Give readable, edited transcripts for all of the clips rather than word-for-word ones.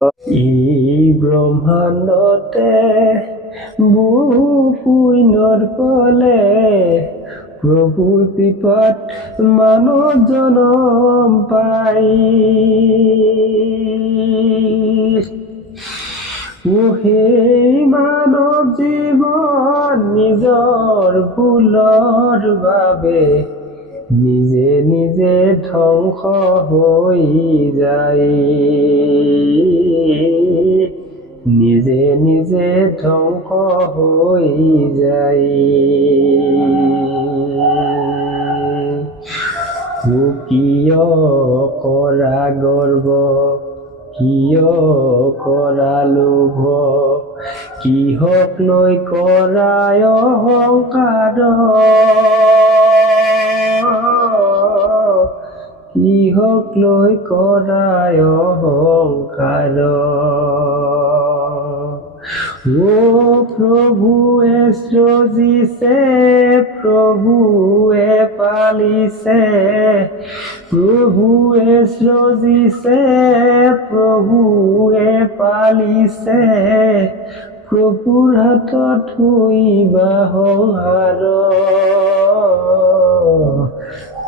এই ব্ৰহ্মাণ্ডতে বহু পুণ্যৰ ফলে প্ৰভুৰ কৃপাত মানৱ জনম পাই। সেই মানৱ জীৱন নিজৰ ভুলৰ বাবে নিজে নিজে ধ্বংস হৈ যায়। নিজে নিজে ধ্বংস হৈ যায়। কিয় কৰা গৰ্ব, কিয় কৰা লোভ, কিহক লৈ কৰা অহংকাৰ, কিহক লৈ কৰা অহংকাৰ। প্ৰভুৱে সৃজিছে, প্ৰভুৱে পালিছে, প্ৰভুৱে সৃজিছে, প্ৰভুৱে পালিছে, প্ৰভুৰ হাতত ধৰিবা সংসাৰ,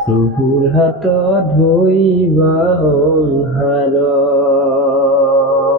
প্ৰভুৰ হাতত ধৰিবা সংসাৰ।